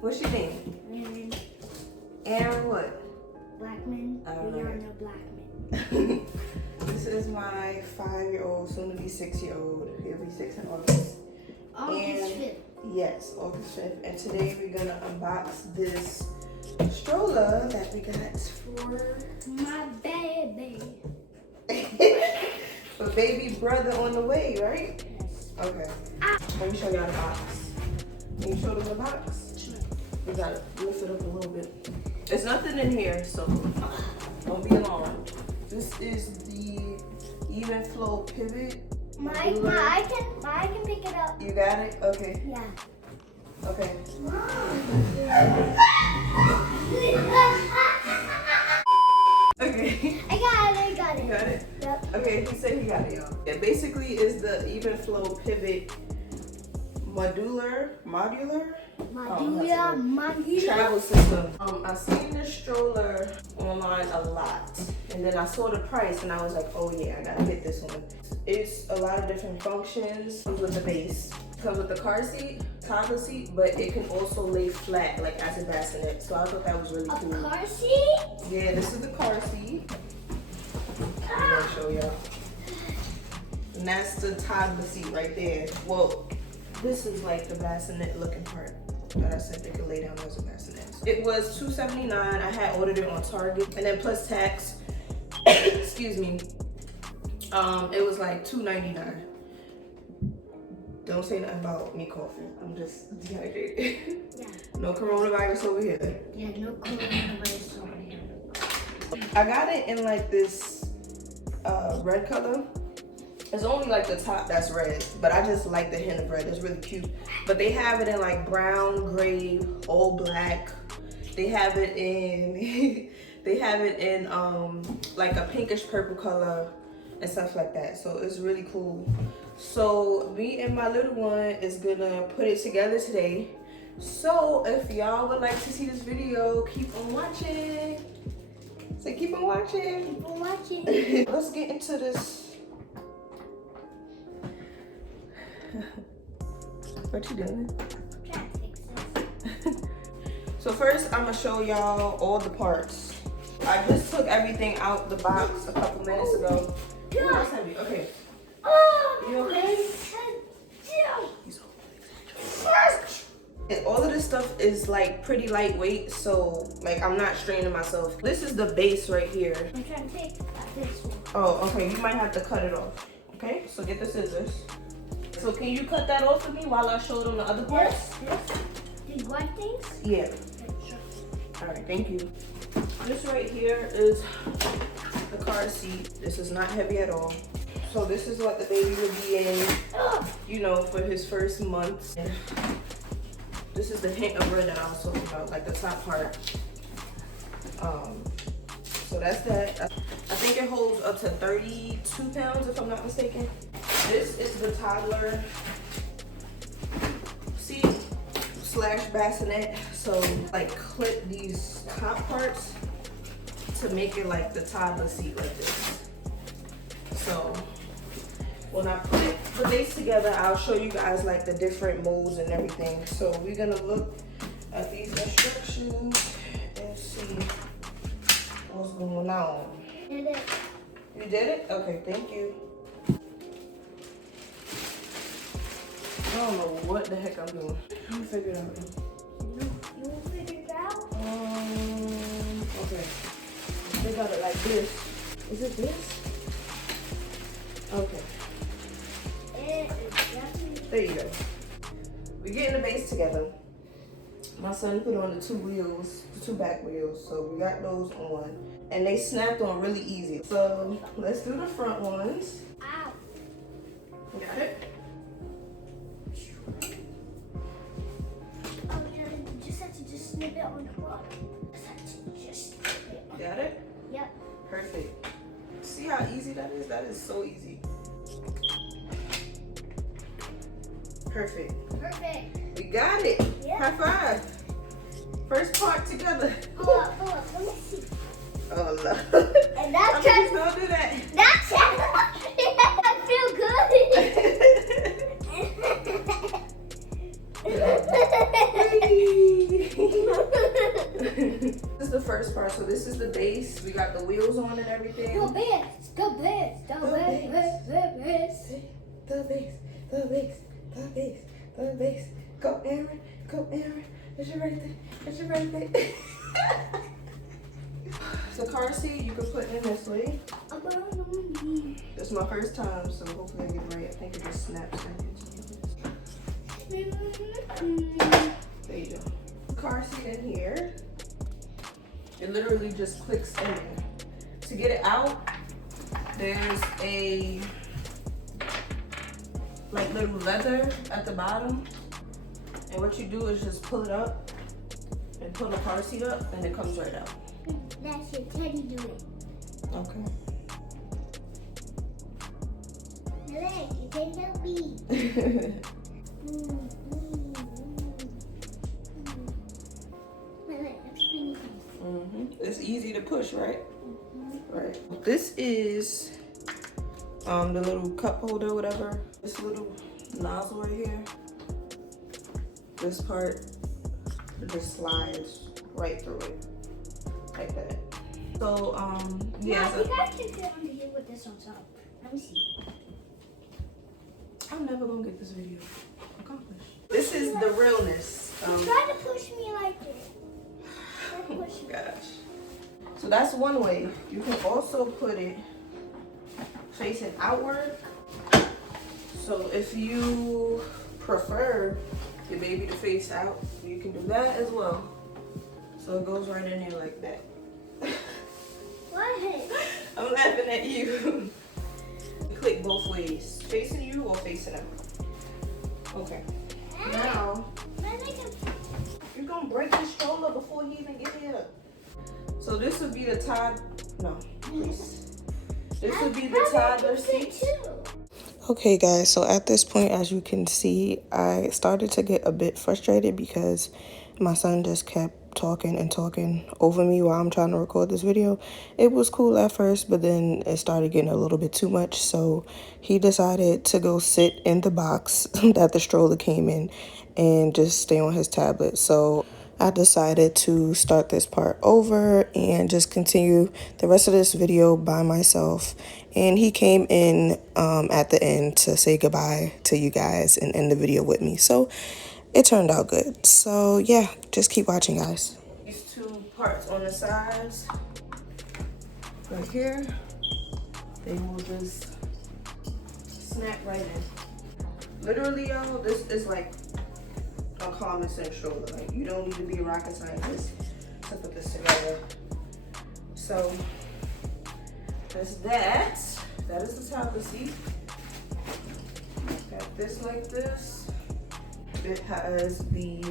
What's your name? Aaron. Aaron what? Blackman. I don't know. We are no black men. This is my 5-year-old, soon to be 6-year-old. He'll be 6 in August. August 5th. Yes, August 5th. And today we're gonna unbox this stroller that we got for My baby. for baby brother on the way, right? Yes. Okay. Let me show y'all the box. Can you show them the box? Sure. We gotta lift it up a little bit. There's nothing in here, so don't be alarmed. This is the Evenflo pivot. I can pick it up. You got it? Okay. Yeah. Okay. Okay. I got it. You got it? Yep. Okay, he said he got it, y'all. It basically is the Evenflo pivot modular travel system. I've seen this stroller online a lot, and then I saw the price and I was like, oh yeah, I gotta get this one. It's a lot of different functions. Comes with the base, comes with the car seat, toddler seat, but it can also lay flat like as a bassinet. So I thought that was really cool. A car seat? Yeah, this is the car seat. I'm gonna show y'all. And that's the toddler seat right there. Well, this is like the bassinet looking part that I said they could lay down as a bassinet. It was $279. I had ordered it on Target, and then plus tax, excuse me, it was like $2.99. Don't say nothing about me coughing. I'm just dehydrated. Yeah. No coronavirus over here. Yeah, no coronavirus over here. I got it in like this red color. It's only like the top that's red, but I just like the hint of red. It's really cute. But they have it in like brown, gray, all black. They have it in like a pinkish purple color and stuff like that. So it's really cool. So me and my little one is gonna put it together today. So if y'all would like to see this video, keep on watching. So keep on watching. Keep on watching. Let's get into this. What you doing? Try to fix this. So first, I'm gonna show y'all all the parts. I just took everything out the box a couple minutes ago. Ooh, that's heavy. Okay. Oh, You okay? And all of this stuff is like pretty lightweight, so like I'm not straining myself. This is the base right here. I'm trying to take this one. Oh, okay. You might have to cut it off. Okay, so get the scissors. So can you cut that off for me while I show them the other parts? Yes. These white things? Yeah. Okay, sure. All right, thank you. This right here is the car seat. This is not heavy at all. So this is what the baby would be in, you know, for his first month. And this is the hint of red that I was talking about, like the top part. So that's that. I think it holds up to 32 pounds if I'm not mistaken. This is the toddler seat / bassinet. So like clip these top parts to make it like the toddler seat like this. So when I put the base together, I'll show you guys like the different modes and everything. So we're gonna look at these instructions and see what's going on. Did it? You did it? Okay, thank you. I don't know what the heck I'm doing. Let me figure it out. You will figure it out? Okay. They got it like this. Is it this? Okay. It is definitely. There you go. We're getting the base together. My son put on the two back wheels. So we got those on. And they snapped on really easy. So let's do the front ones. Ow. Got it? Oh, you just have to snip it on the block. Just snip it. Got it? Yep. Perfect. See how easy that is? That is so easy. Perfect. Perfect. We got it. Yeah. High five. First part together. Hold up. Let me see. Oh, no. And that's Please don't do that. That's it. I feel good. first part. So this is the base. We got the wheels on and everything. Go base, go base, go base, base. The base, the base, the base, the base. Go Aaron, go Aaron. It's your birthday, it's your birthday. The car seat you can put in this way. This is my first time, so hopefully I get it right. I think it just snaps in. There you go. Car seat in here. It literally just clicks in there. To get it out, there's a like little leather at the bottom. And what you do is just pull it up and pull the car seat up and it comes right out. That's your Teddy do it. Okay. Leg, you can help me. It's easy to push, right? Right. This is the little cup holder, whatever. This little nozzle right here. This part just slides right through it, like that. So yeah. I think I can fit under here with this on top. Let me see. I'm never gonna get this video accomplished. This is the realness. Try to push me like this. Oh my gosh. So that's one way. You can also put it facing outward. So if you prefer your baby to face out, you can do that as well. So it goes right in there like that. What? I'm laughing at you. Click both ways, facing you or facing out. Okay. Now, you're gonna break the stroller before he even get here. So this would be the This would be the toddler seat. Okay guys, so at this point, as you can see, I started to get a bit frustrated because my son just kept talking and talking over me while I'm trying to record this video. It was cool at first, but then it started getting a little bit too much, so he decided to go sit in the box that the stroller came in and just stay on his tablet. So I decided to start this part over and just continue the rest of this video by myself. And he came in at the end to say goodbye to you guys and end the video with me. So it turned out good. So yeah, just keep watching, guys. These two parts on the sides, right here, they will just snap right in. Literally, y'all, this is like a common sense stroller. Like, you don't need to be a rocket scientist to put this together. So that's that. That is the top of the seat. Got this like this. It has the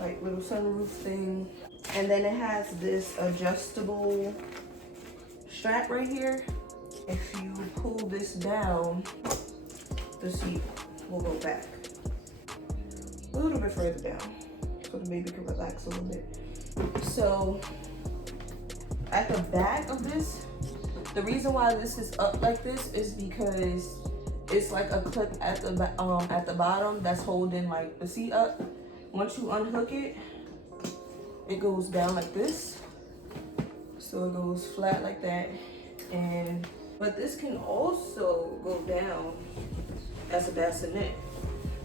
like little sunroof thing, and then it has this adjustable strap right here. If you pull this down, the seat will go back a little bit further down so the baby can relax a little bit. So at the back of this, the reason why this is up like this is because it's like a clip at the bottom that's holding like the seat up. Once you unhook it, it goes down like this. So it goes flat like that. But this can also go down as a bassinet.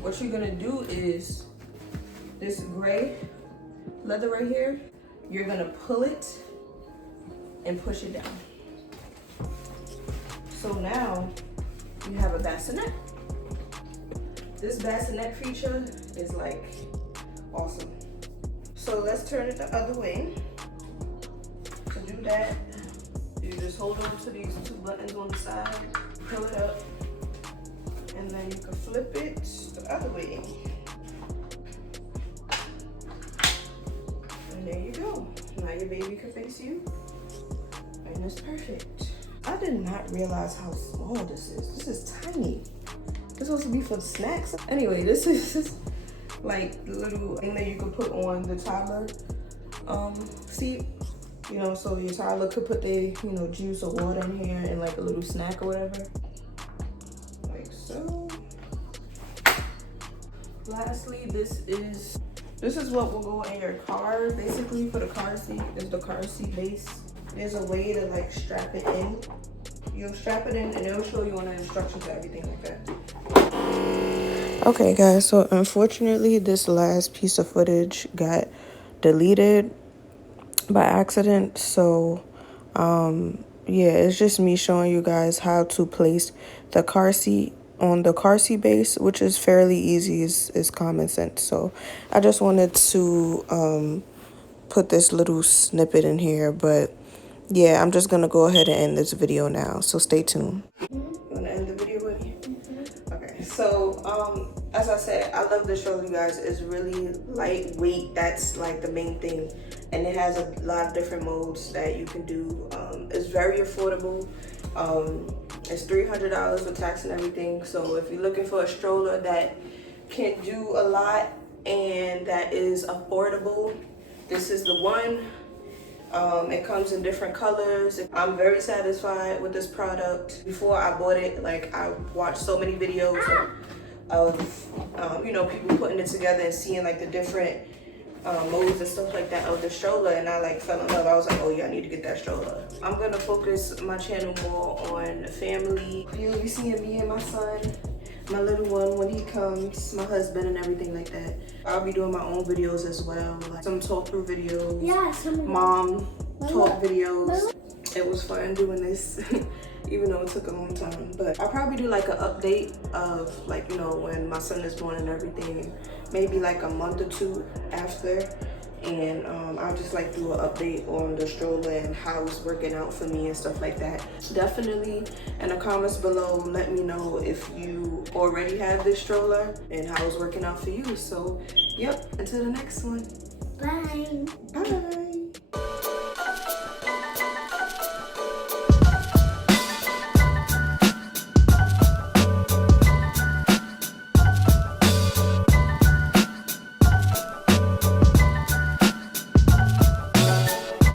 What you're gonna do is this gray leather right here, you're gonna pull it and push it down. So now you have a bassinet. This bassinet feature is like awesome. So let's turn it the other way. To do that, you just hold on to these two buttons on the side, pull it up, and then you can flip it the other way. And there you go. Now your baby can face you, and it's perfect. I did not realize how small this is. This is tiny. This is supposed to be for snacks. Anyway, this is like the little thing that you can put on the toddler seat. You know, so your toddler could put their, juice or water in here and like a little snack or whatever. Like so. Lastly, this is This is what will go in your car, basically, for the car seat. Is the car seat base. There's a way to like strap it in. You'll strap it in and it'll show you on the instructions and everything like that. Okay guys, so unfortunately this last piece of footage got deleted by accident. So yeah, it's just me showing you guys how to place the car seat on the car seat base, which is fairly easy. Is common sense. So I just wanted to put this little snippet in here, but yeah, I'm just gonna go ahead and end this video now, so stay tuned. You wanna end the video with me? Okay, so as I said, I love this stroller, you guys. It's really lightweight. That's like the main thing, and it has a lot of different modes that you can do. It's very affordable. It's $300 with tax and everything. So if you're looking for a stroller that can do a lot and that is affordable, this is the one. It comes in different colors. I'm very satisfied with this product. Before I bought it, like, I watched so many videos of you know, people putting it together and seeing like the different modes and stuff like that of the stroller, and I like fell in love. I was like, oh yeah, I need to get that stroller. I'm gonna focus my channel more on family. You'll be seeing me and my son, my little one when he comes, my husband and everything like that. I'll be doing my own videos as well, like some talk through videos, Yeah, mom talk videos. It was fun doing this, even though it took a long time. But I'll probably do like an update of, like, you know, when my son is born and everything, maybe like a month or two after. And I'll just like do an update on the stroller and how it's working out for me and stuff like that. Definitely in the comments below, let me know if you already have this stroller and how it's working out for you. So yep, until the next one. Bye. Bye.